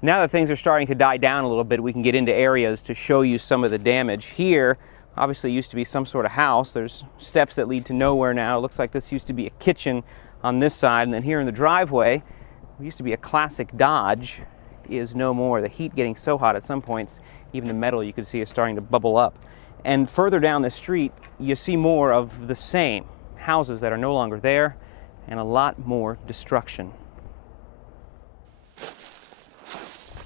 Now that things are starting to die down a little bit, we can get into areas to show you some of the damage. Here, obviously used to be some sort of house. There's steps that lead to nowhere now. It looks like this used to be a kitchen on this side, and then here in the driveway, it used to be a classic Dodge, is no more. The heat getting so hot at some points, even the metal you could see is starting to bubble up. And further down the street, you see more of the same houses that are no longer there, and a lot more destruction.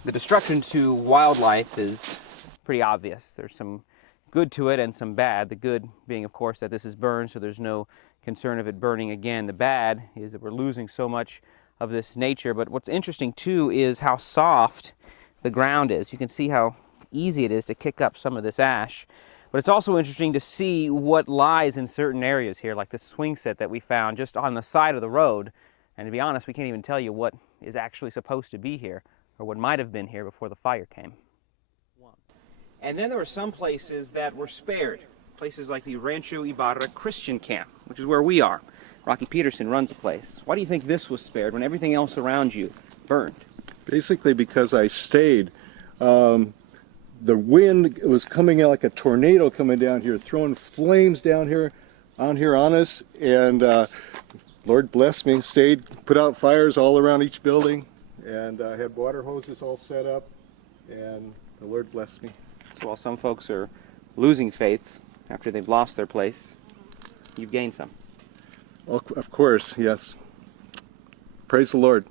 The destruction to wildlife is pretty obvious. There's some good to it and some bad. The good being, of course, that this is burned, so there's no concern of it burning again. The bad is that we're losing so much of this nature. But what's interesting, too, is how soft the ground is. You can see how easy it is to kick up some of this ash. But it's also interesting to see what lies in certain areas here, like this swing set that we found just on the side of the road. And to be honest, we can't even tell you what is actually supposed to be here, or what might have been here before the fire came. And then there were some places that were spared. Places like the Rancho Ibarra Christian Camp, which is where we are. Rocky Peterson runs a place. Why do you think this was spared when everything else around you burned? Basically because I stayed. The wind was coming out like a tornado coming down here, throwing flames down here on us, and Lord bless me, stayed, put out fires all around each building, and had water hoses all set up, and the Lord blessed me. So while some folks are losing faith after they've lost their place, you've gained some. Of course, yes. Praise the Lord.